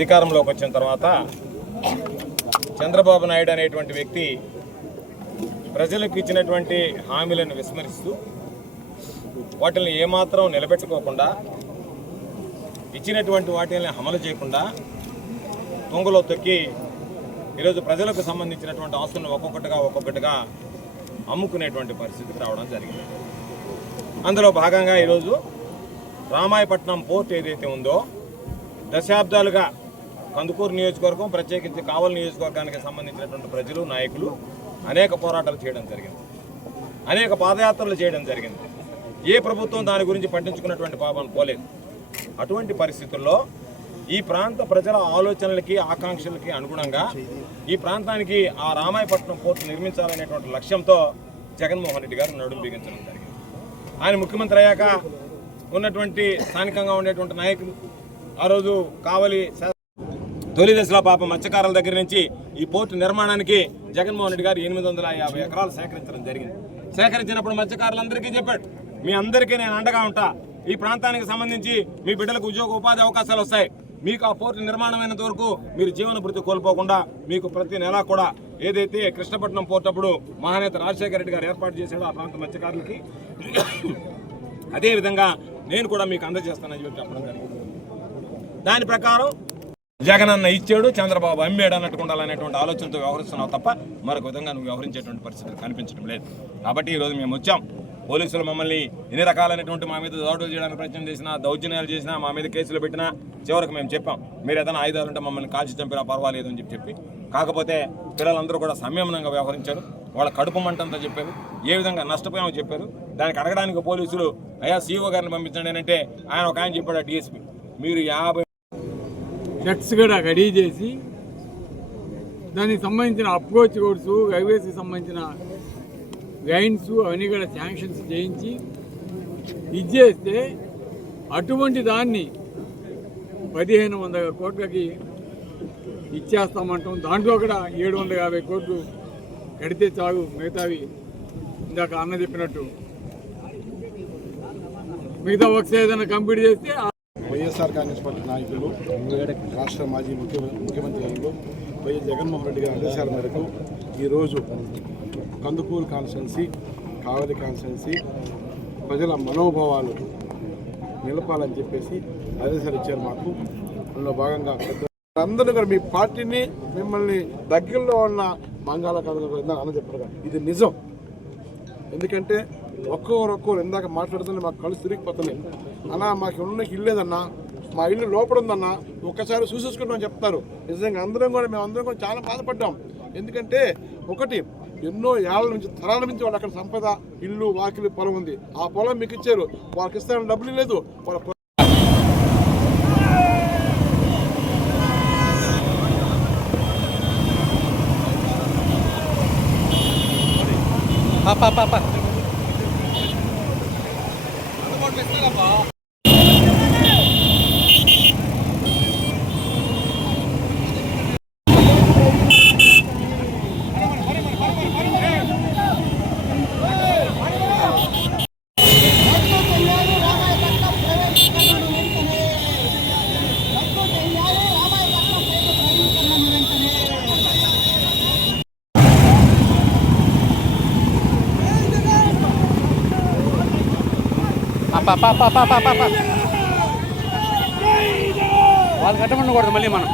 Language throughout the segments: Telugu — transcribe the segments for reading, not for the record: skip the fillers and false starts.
అధికారంలోకి వచ్చిన తర్వాత చంద్రబాబు నాయుడు అనేటువంటి వ్యక్తి ప్రజలకు ఇచ్చినటువంటి హామీలను విస్మరిస్తూ వాటిని ఏమాత్రం నిలబెట్టుకోకుండా ఇచ్చినటువంటి వాటిని అమలు చేయకుండా తొంగలో తొక్కి ఈరోజు ప్రజలకు సంబంధించినటువంటి ఆస్తులను ఒక్కొక్కటిగా అమ్ముకునేటువంటి పరిస్థితికి రావడం జరిగింది. అందులో భాగంగా ఈరోజు రామాయపట్నం పోర్ట్ ఏదైతే ఉందో దశాబ్దాలుగా కందుకూరు నియోజకవర్గం, ప్రత్యేకించి కావలి నియోజకవర్గానికి సంబంధించినటువంటి ప్రజలు, నాయకులు అనేక పోరాటాలు చేయడం జరిగింది, అనేక పాదయాత్రలు చేయడం జరిగింది. ఏ ప్రభుత్వం దాని గురించి పట్టించుకున్నటువంటి పాపం పోలేదు. అటువంటి పరిస్థితుల్లో ఈ ప్రాంత ప్రజల ఆలోచనలకి, ఆకాంక్షలకి అనుగుణంగా ఈ ప్రాంతానికి ఆ రామాయపట్నం పోర్టు నిర్మించాలనేటువంటి లక్ష్యంతో జగన్మోహన్ రెడ్డి గారు నడుం బిగించడం జరిగింది. ఆయన ముఖ్యమంత్రి అయ్యాక ఉన్నటువంటి స్థానికంగా ఉండేటువంటి నాయకులు ఆ రోజు కావలి తొలి దశలో పాపం మత్స్యకారుల దగ్గర నుంచి ఈ పోర్టు నిర్మాణానికి జగన్మోహన్ రెడ్డి గారు 850 ఎకరాలు సేకరించడం జరిగింది. సేకరించినప్పుడు మత్స్యకారులందరికీ చెప్పాడు, మీ అందరికీ నేను అండగా ఉంటా, ఈ ప్రాంతానికి సంబంధించి మీ బిడ్డలకు ఉద్యోగ ఉపాధి అవకాశాలు వస్తాయి, మీకు ఆ పోర్టు నిర్మాణమైనంత వరకు మీరు జీవన భృతి కోల్పోకుండా మీకు ప్రతి నెలా కూడా ఏదైతే కృష్ణపట్నం పోర్టు అప్పుడు మహానేత రాజశేఖర రెడ్డి గారు ఏర్పాటు చేశాడో ఆ ప్రాంత మత్స్యకారులకి అదేవిధంగా నేను కూడా మీకు అందజేస్తానని చెప్పి చెప్పడం జరిగింది. దాని ప్రకారం జగనన్న ఇచ్చాడు, చంద్రబాబు అమ్మాడు అన్నట్టు ఉండాలనేటువంటి ఆలోచనతో వ్యవహరిస్తున్నావు తప్ప మరొక విధంగా నువ్వు వ్యవహరించేటువంటి పరిస్థితులు కనిపించడం లేదు. కాబట్టి ఈరోజు మేము వచ్చాం. పోలీసులు మమ్మల్ని ఎన్ని రకాలైనటువంటి మా మీద దాడులు చేయడానికి ప్రయత్నం చేసినా, దౌర్జన్యాలు చేసినా, మా మీద కేసులు పెట్టినా చివరికి మేము చెప్పాం, మీరు ఏదైనా ఆయుధాలు ఉంటే మమ్మల్ని కాల్చి చంపినా పర్వాలేదు అని చెప్పి. కాకపోతే పిల్లలందరూ కూడా సంయమనంగా వ్యవహరించారు. వాళ్ళ కడుపు మంటంతా చెప్పారు, ఏ విధంగా నష్టపోయామో చెప్పారు. దానికి అడగడానికి పోలీసులు అయ్యా సీఓ గారిని పంపించండి అంటే ఆయన చెప్పాడు, డిఎస్పీ మీరు 50 షర్ట్స్ కూడా రెడీ చేసి దానికి సంబంధించిన అప్రోచ్ కోడ్స్, హైవేస్కి సంబంధించిన గైడ్స్ అవన్నీ కూడా శాంక్షన్స్ చేయించి ఇచ్చేస్తే అటువంటి దాన్ని 1500 కోట్లకి ఇచ్చేస్తామంటాం. దాంట్లో కూడా 750 కోట్లు కడితే చాలు, మిగతావి ఇందాక అన్న చెప్పినట్టు మిగతా వర్క్స్ ఏదైనా కంప్లీట్ చేస్తే. వైఎస్ఆర్ కాంగ్రెస్ పార్టీ నాయకులు, రాష్ట్ర మాజీ ముఖ్యమంత్రి అయిన వైఎస్ జగన్మోహన్ రెడ్డి గారి ఆదేశాల మేరకు ఈరోజు కందుకూరు కాన్స్టిట్యున్సీ, కావలి కాన్స్టిట్యున్సీ ప్రజల మనోభావాలు నిలపాలని చెప్పేసి ఆదేశాలు ఇచ్చారు మాకు. అందులో భాగంగా అందరూ కూడా మీ పార్టీని, మిమ్మల్ని దగ్గరలో ఉన్న బంగాళాఖాతంలో అన్న చెప్పారు, ఇది నిజం. ఎందుకంటే ఒక్కొక్కరు ఇందాక మాట్లాడుతుంటే మాకు కళ్ళు తిరిగిపోతున్నాయి. అన్నా మాకు ఉన్న ఇల్లు లేదన్నా, మా ఇల్లు లోపల ఉందన్నా, ఒక్కసారి చూసేసుకుంటామని చెప్తారు. నిజంగా మేమందరం కూడా చాలా బాధపడ్డాం. ఎందుకంటే ఒకటి, ఎన్నో ఏళ్ళ నుంచి, తరాల నుంచి వాళ్ళు అక్కడ సంపద, ఇల్లు, వాకిలి, పొలం ఉంది. ఆ పొలం మీకు ఇచ్చారు, వాళ్ళకి ఇస్తారని డబ్బులు లేదు. వాళ్ళ వాళ్ళు కట్టమనకూడదు మళ్ళీ మనం.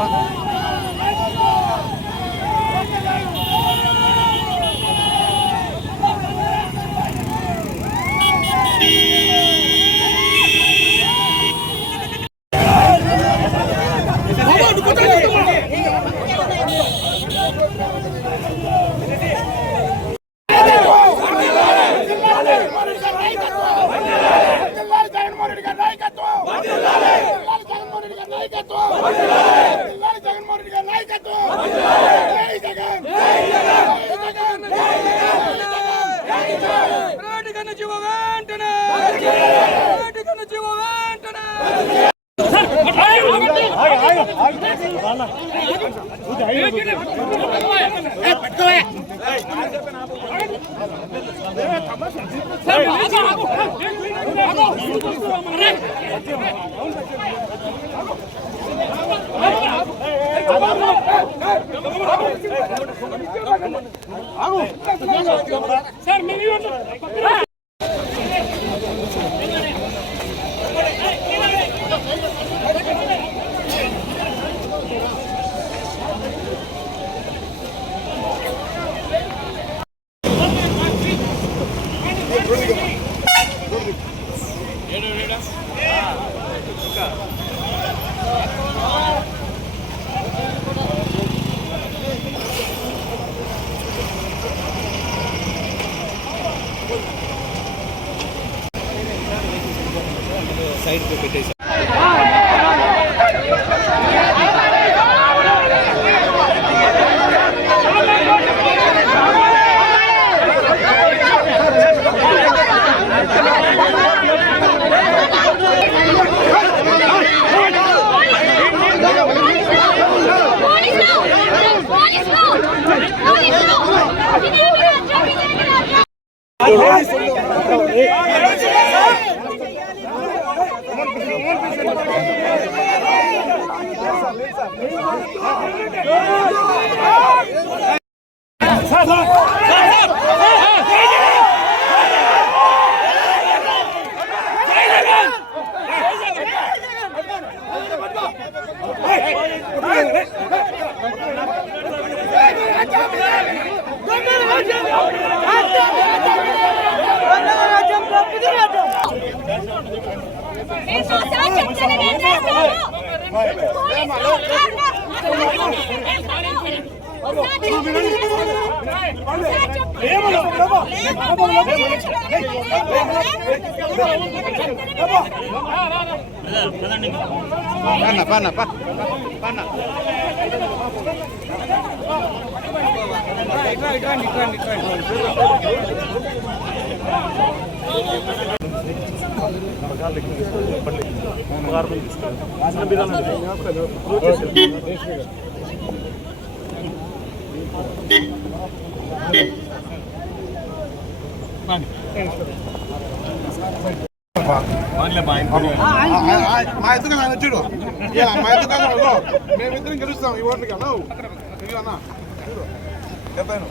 Hey! మా ఎత్తుగా ఆయన వచ్చాడు మా ఎత్తుగా మేమిద్దరం గెలుస్తాం ఈ ఓట్లకి అన్నా అన్నా చెప్పాను